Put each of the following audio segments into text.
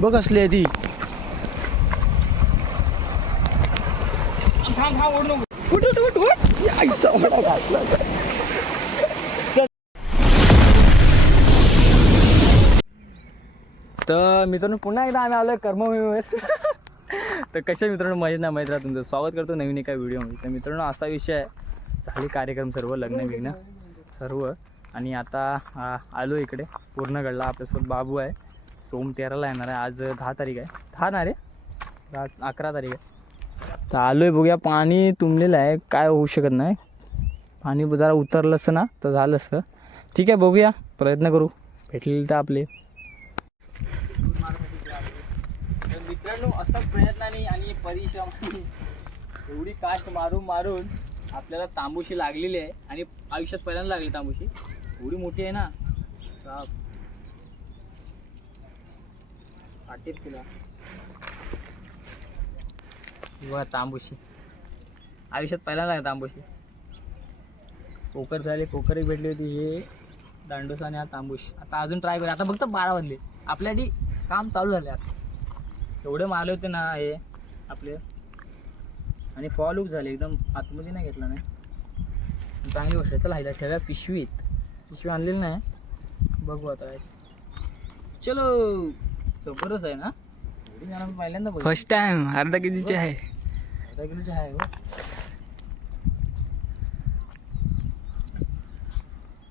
बघ असली आहे ती. तर मित्रांनो पुन्हा एकदा आम्ही आलोय कर्मभूमीवर. तर कशा मित्रांनो मजेत ना मैत्रा तुमचं स्वागत करतो नवीन एका व्हिडिओमध्ये. तर मित्रांनो असा विषय आहे, झाले कार्यक्रम सर्व लग्न बिग्न सर्व, आणि आता आलो इकडे पूर्णगडला. आपल्यासोबत बाबू आहे. सोम 13ला येणार आहे. आज 10 तारीख आहे. 10 ना रे, 11 तारीख आहे. तर आलो आहे, बघूया. पाणी तुंबलेलं आहे, काय होऊ शकत नाही. पाणी जरा उतरलं असतं ना तर झालं असतं. ठीक आहे, बघूया, प्रयत्न करू भेटलेले तर आपले. तर मित्रांनो असा प्रयत्नाने आणि परिश्रमाने एवढी काष्ट मारून मारून आपल्याला तांबूशी लागलेली आहे. आणि आयुष्यात पहिल्यांदा लागली तांबूशी. एवढी मोठी आहे ना, वाटेत तुला बघा तांबूशी. आयुष्यात पहिल्यांदा आहे तांबूशी. पोकर झाले, पोकर भेटली होती. हे दांडोसा आणि हा तांबूशी. आता अजून ट्राय कर. आता फक्त 12 वाजले, आपल्यासाठी काम चालू झाले. आता एवढे मारले होते ना हे आपले, आणि फॉल लुक झाले एकदम. आतमध्ये नाही घेतला नाही, चांगली गोष्ट आहे. चला ह्याला ठेव्या पिशवीत. पिशवी आणलेली नाही, बघू आता. चलो, जबरदस्त आहे ना. पहिल्यांदा फर्स्ट टाइम. अर्धा किलोची आहे. अर्धा किलोची आहे हो.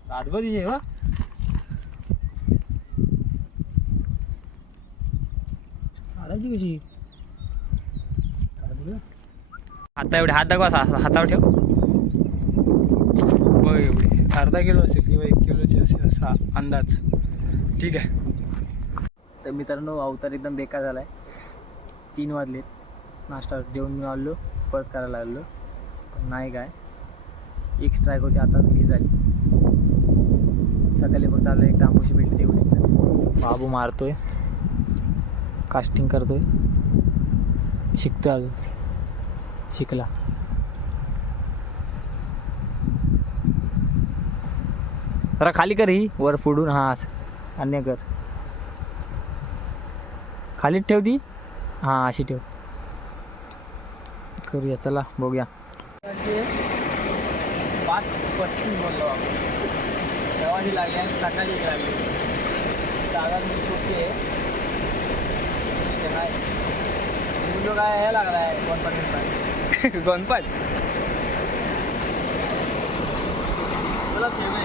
रातभरीची आहे हो. काढायची कशी? आता एवढे हात दाखवा, हातावर ठेव. बघ एवढी अर्धा किलो असेल किंवा 1 किलोची असेल असा अंदाज. ठीक आहे. तर मित्रांनो अवतार एकदम बेकार झाला आहे. 3 वाजले. नाश्ता जेवण मी आलो, परत करायला लागलो, पण नाही काय. एक स्ट्राईक होती, आता मिस झाली. सकाळी फक्त आलं एक तांबूशी भेटली तेवढीच. बाबू मारतोय, कास्टिंग करतोय, शिकतोय अजून. शिकला जरा खाली कर, ही वर फोडून. हां अन्य कर, खालीच ठेव ती. हां अशी ठेव. करूया, चला बघूया. 5:35 बोललो आपण. तेव्हाही लागली आणि सकाळी लागली. जागा मी छोटी आहे. काय मुलं काय हे लागला आहे गोनपाट. गोनपाट. चला ठेव.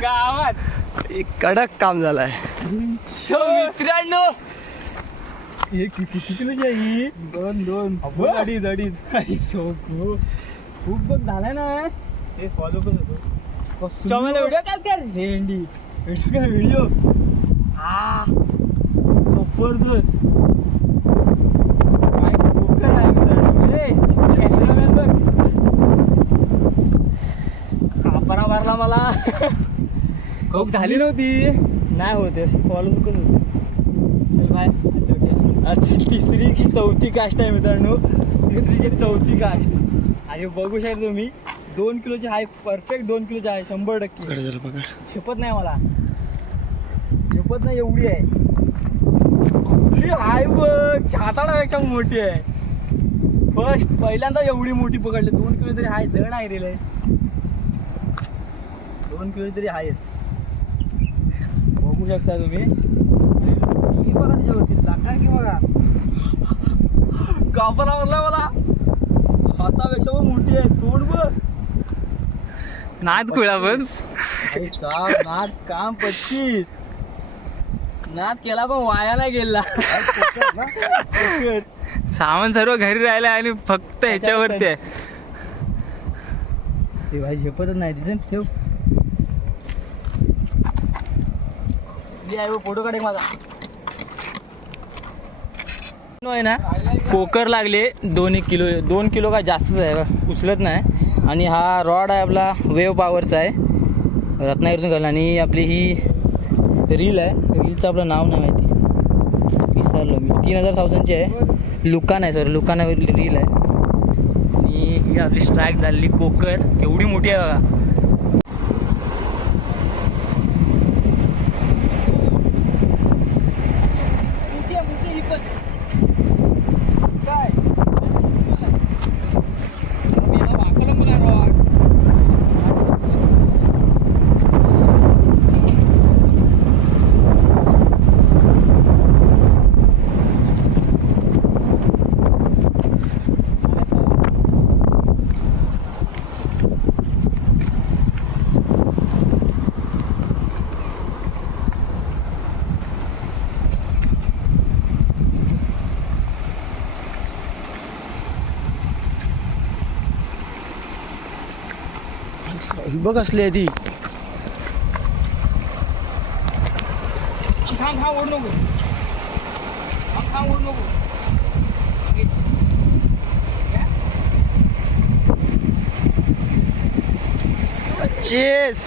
गावात एक कडक काम झालाय. मित्रांनो हे किती किलोची आहे? 2 अडीच. खूप बघ झालाय ना. हे फॉलो पण होतो. व्हिडिओ काय कर हेंडी व्हिडिओ. हा जबरदस्त. काय कुकर आहे मित्रांनो. कॅमेरामॅन बघ, कापरा भरला मला. खूप झाली नव्हती, नाही होते अशी फॉलो चुकत होती. बाय. आता 3री की 4थी कास्ट आहे मित्रांनो. 3री की 4थी कास्ट. आणि बघू शकता तुम्ही 2 किलोची आहे. परफेक्ट 2 किलोची आहे 100%. झेपत नाही मला, झेपत नाही एवढी आहे. असली हाय बघ, छाताडापेक्षा मोठी आहे. पहिल्यांदा एवढी मोठी पकडली. 2 किलो तरी आहे. जण आहे रे, 2 किलो तरी आहेत. बघू शकता तुम्ही. बघा त्याच्यावरती लाकडा की बघा. कापड आवडला मला, हातापेक्षा पण मोठी आहे, तोंड बघ. नाद खुळा पण अरे साप, नाद काम 25. नाद केला पण वाया नाही गेला. सामान सर्व घरी राहिलं आणि फक्त ह्याच्यावरती आहे. ते भाई झेपतच नाही दिसेल. ठेव फोटो काढे माझा. आहे ना, कोकर लागले 2 किलो, 2 किलो काय जास्तच आहे बा, उचलत नाही. आणि हा रॉड आहे आपला वेव पॉवरचा आहे, रत्नागिरीतून घालला. आणि आपली ही रील आहे, रीलचं आपलं नाव नाही माहिती, विसरलो मी. 3000ची आहे, लुकान आहे सर, लुकान रील आहे. आणि ही आपली स्ट्राईक झालेली कोकर, केवढी मोठी आहे बघा. बघ असली आहे ती. थांब थांब, ओढ नको, थांब ओढ नको. चेस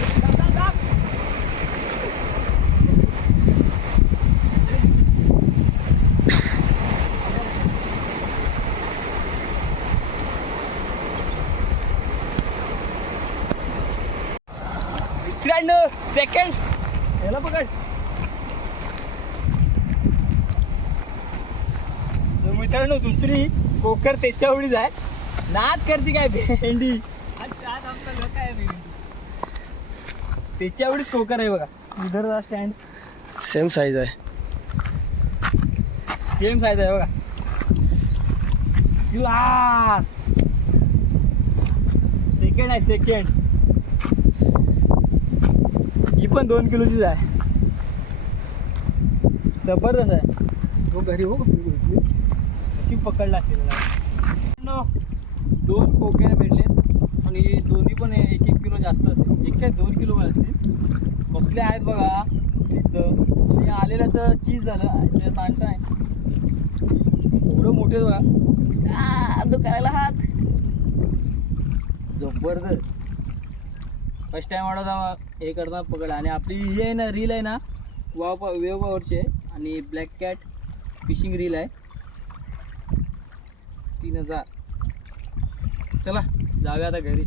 सेकंड याला पकड. मित्रांनो, दुसरी कोकर त्याच्या एवढीच आहे. नाद करते काय भेंडी, त्याच्या एवढीच कोकर आहे बघा. इधर स्टँड सेम साईज आहे, सेम साईज आहे बघा. ग्लास सेकंड आहे, सेकंड. ही पण 2 किलोचीच आहे, जबरदस्त आहे. हो घरी हो अशी पकडला असेल. 2 कोकर भेटलेत आणि दोन्ही पण 1-1 किलो जास्त असेल, 1-2 किलो असतील. कसले आहेत बघा एकदम. आणि आलेल्याचं चीज झालं, सांगता आहे एवढं मोठे बघा. दुखायला हात, जबरदस्त. फर्स्ट टाइम वाढवता हे करता पकडा. आणि आपली ही आहे ना, रील आहे ना, वेव पॉवरची आहे. आणि ब्लॅक कॅट फिशिंग रील आहे, 3000. चला जाऊया आता घरी.